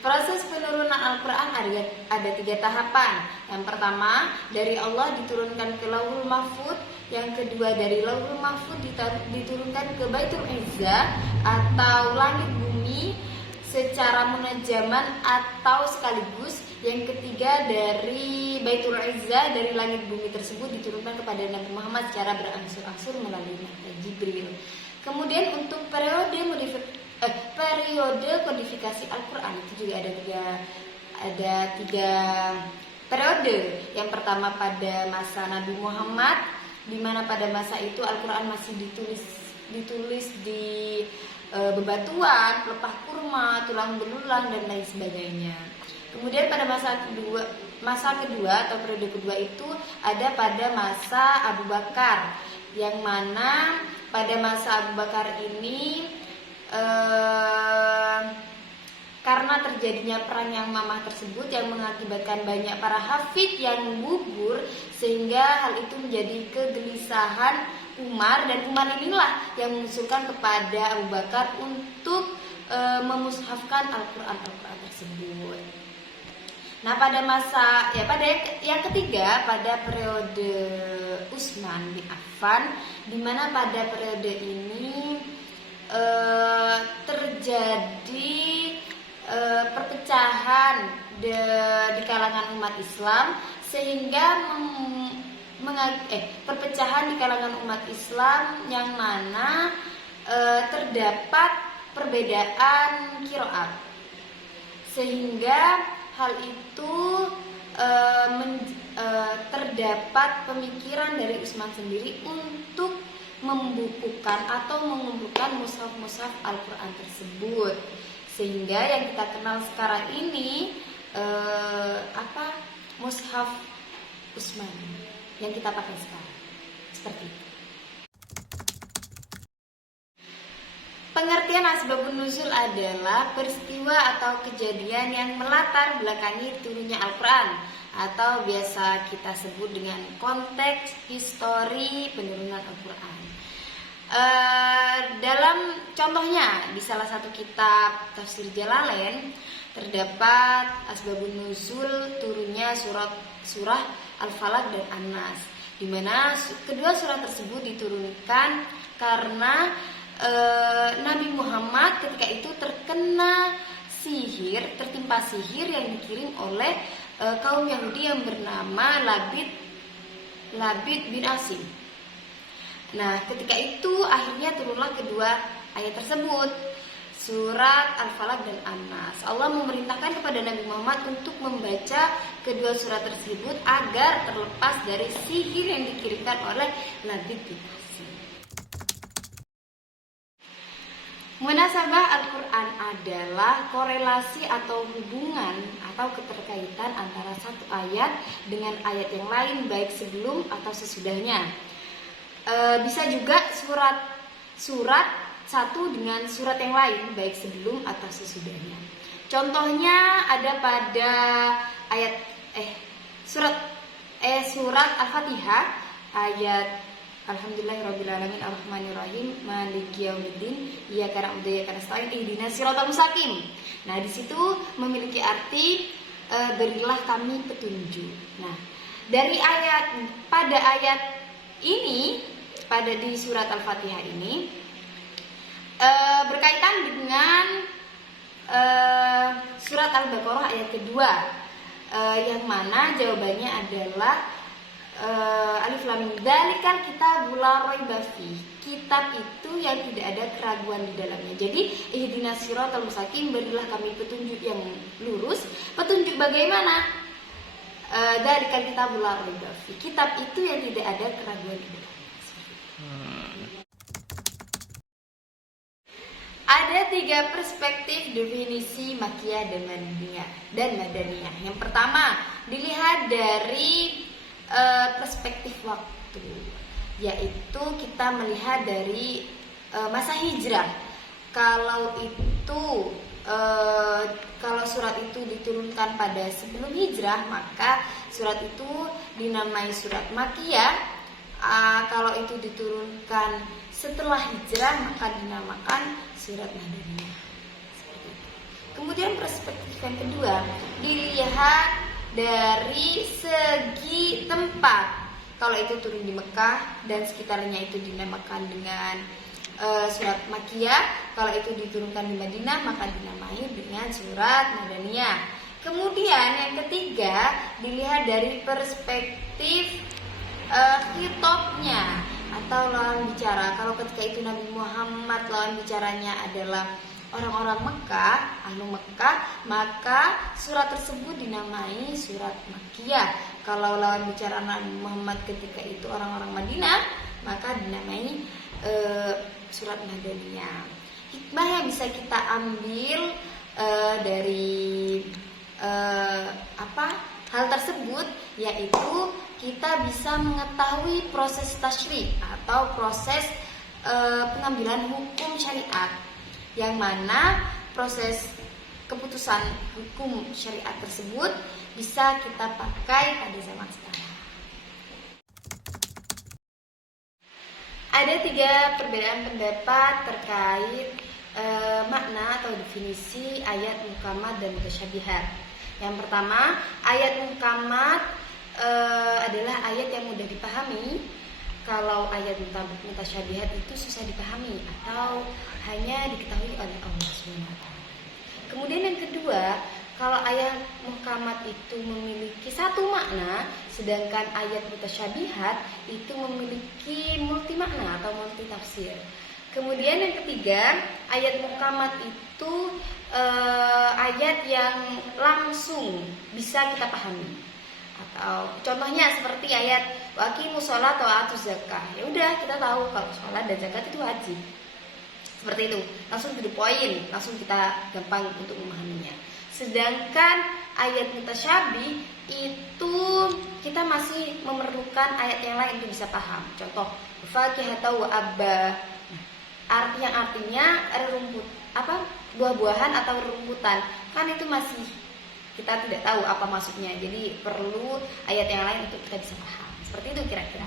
Proses penurunan Al-Quran ada 3 tahapan. Yang pertama, dari Allah diturunkan ke Lauhul Mahfuz. Yang kedua, dari Lauhul Mahfuz diturunkan ke Baitul Izzah atau langit bumi secara munajaman atau sekaligus. Yang ketiga, dari Baitul Izzah, dari langit bumi tersebut diturunkan kepada Nabi Muhammad secara berangsur-angsur melalui malaikat Jibril. Kemudian untuk periode kodifikasi Al-Quran itu juga ada tiga periode. Yang pertama pada masa Nabi Muhammad, di mana pada masa itu Al-Quran masih ditulis di bebatuan, pelepah kurma, tulang belulang dan lain sebagainya. Kemudian pada masa kedua atau periode kedua itu ada pada masa Abu Bakar, yang mana pada masa Abu Bakar ini karena terjadinya perang yang mamah tersebut yang mengakibatkan banyak para hafid yang gugur, sehingga hal itu menjadi kegelisahan Umar, dan Umar inilah yang mengusulkan kepada Abu Bakar untuk memushafkan Al-Quran tersebut. Nah, pada yang ketiga pada periode Utsman bin Affan, di mana pada periode ini terjadi perpecahan di kalangan umat Islam, sehingga perpecahan di kalangan umat Islam yang mana terdapat perbedaan qiraat, sehingga hal itu terdapat pemikiran dari Utsman sendiri untuk membukukan atau mengumpulkan mushaf-mushaf Al-Quran tersebut, sehingga yang kita kenal sekarang ini mushaf Utsman yang kita pakai sekarang, seperti itu. Pengertian asbabun nuzul adalah peristiwa atau kejadian yang melatar belakangi turunnya Al-Quran, atau biasa kita sebut dengan konteks histori penurunan Al-Quran. Dalam contohnya di salah satu kitab tafsir Jalalain terdapat asbabun nuzul turunnya surah Al-Falaq dan An-Nas, di mana kedua surah tersebut diturunkan karena Nabi Muhammad ketika itu tertimpa sihir yang dikirim oleh kaum Yahudi yang bernama Labid bin Asim. Nah, ketika itu akhirnya turunlah kedua ayat tersebut, surat Al-Falaq dan An-Nas. Allah memerintahkan kepada Nabi Muhammad untuk membaca kedua surat tersebut agar terlepas dari sihir yang dikirimkan oleh Labid bin Asim. Munasabah Al-Quran adalah korelasi atau hubungan atau keterkaitan antara satu ayat dengan ayat yang lain, baik sebelum atau sesudahnya. Bisa juga surat satu dengan surat yang lain, baik sebelum atau sesudahnya. Contohnya ada pada surat Al-Fatihah ayat Alhamdulillahirrabbilalamin arrahmanirrahim maliki yaumiddin iyyaka na'budu wa iyyaka nasta'in ihdinas siratal mustaqim. Nah, di situ memiliki arti berilah kami petunjuk. Nah, pada ayat ini, di surat Al-Fatihah ini berkaitan dengan surat Al-Baqarah ayat kedua, yang mana jawabannya adalah Alif Lam Mim dzalikal kitabul la raiba fi. Kitab itu yang tidak ada keraguan di dalamnya. Jadi ihdinas siratal mustaqim, berilah kami petunjuk yang lurus. Petunjuk bagaimana? Dzalikal kitabul la raiba fi. Kitab itu yang tidak ada keraguan di dalamnya. Ada 3 perspektif definisi Makkiyah dan Madaniyah. Yang pertama, dilihat dari perspektif waktu, yaitu kita melihat dari masa hijrah. Kalau surat itu diturunkan pada sebelum hijrah, maka surat itu dinamai surat Makkiyah. Kalau itu diturunkan setelah hijrah, maka dinamakan surat Madaniyah. Kemudian perspektif yang kedua dilihat dari segi tempat. Kalau itu turun di Mekah dan sekitarnya itu dinamakan dengan surat Makkiyah. Kalau itu diturunkan di Madinah maka dinamai dengan surat Madaniyah. Kemudian yang ketiga dilihat dari perspektif khitabnya atau lawan bicara. Kalau ketika itu Nabi Muhammad lawan bicaranya adalah orang-orang Mekah, ahlu Mekah, maka surat tersebut dinamai surat Makkiyah. Kalau lawan bicara Nabi Muhammad ketika itu orang-orang Madinah, maka dinamai surat Madaniyah. Hikmah yang bisa kita ambil dari hal tersebut yaitu kita bisa mengetahui proses tasyri' atau proses pengambilan hukum syariat, yang mana proses keputusan hukum syariat tersebut bisa kita pakai pada zaman sekarang. Ada 3 perbedaan pendapat terkait makna atau definisi ayat muhkamat dan mutasyabihat. Yang pertama, ayat muhkamat adalah ayat yang mudah dipahami. Kalau ayat mutasyabihat itu susah dipahami atau hanya diketahui oleh Allah SWT. Kemudian yang kedua, kalau ayat muhkamat itu memiliki satu makna, sedangkan ayat mutasyabihat itu memiliki multi makna atau multi tafsir. Kemudian yang ketiga, ayat muhkamat itu ayat yang langsung bisa kita pahami. Atau contohnya seperti ayat waqimus sholat wa atuz zakah. Ya udah, kita tahu kalau sholat dan zakat itu wajib. Seperti itu, langsung to the point, langsung kita gampang untuk memahaminya. Sedangkan ayat mutasyabih itu kita masih memerlukan ayat yang lain untuk bisa paham. Contoh, fakihata wa abba. Yang artinya rumput, buah-buahan atau rumputan. Kan itu masih kita tidak tahu apa maksudnya. Jadi perlu ayat yang lain untuk kita bisa paham. Seperti itu kira-kira.